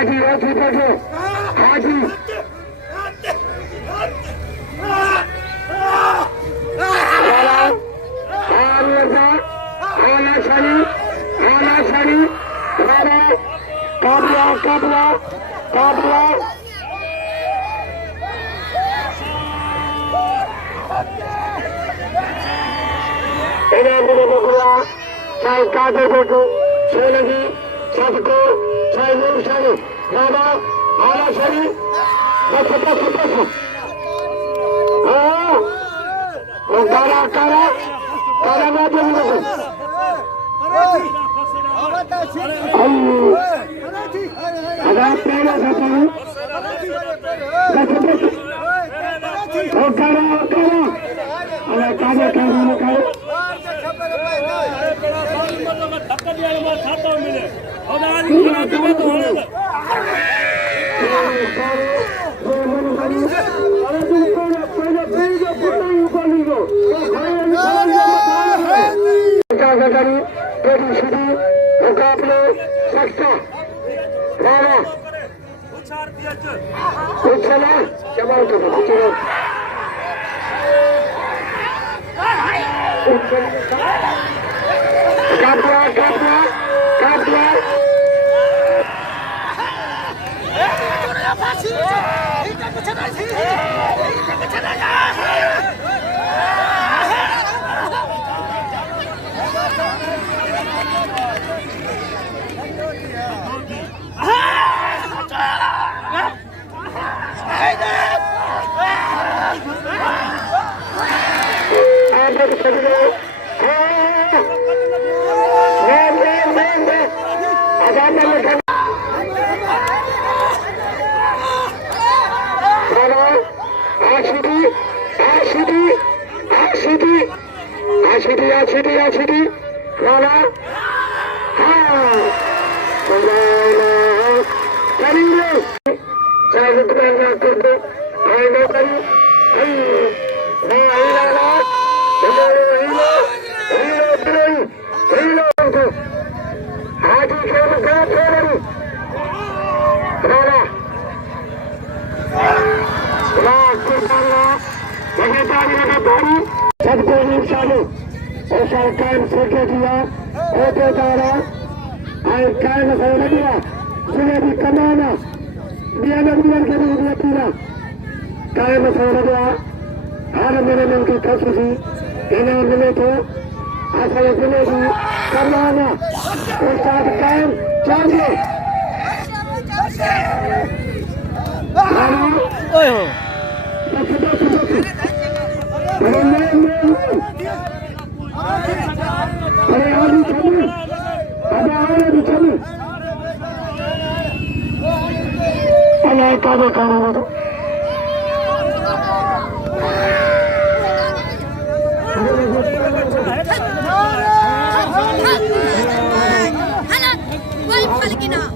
हाजी हाजी बैठो हाजी चाहे काटे फोटो सोलगी छतको चाहे नूर शाही राधा आला शाही बस बस बस हाँ वो कारा कारा कारा ना जरूर अगर पहला खाता हूँ बस बस वो कारा अगर काजे काजे निकाले मुकाबले सख्ता राणा उछला जमाओ तो उछलो काटवा काटवा काटवा कायम सोचे दिया होते तारा आए कायम होने दिया सुने भी कमाना दिया नंबर के लिए दिया पूरा कायम होने दिया हर मेरे मन की कोशिश इन्हें मिले तो आशा मिलेगी कमाना और साथ कायम चाहिए अरे आदमी चलू अरे आदमी चलू अरे काबे काबे तो هلا وين خلقنا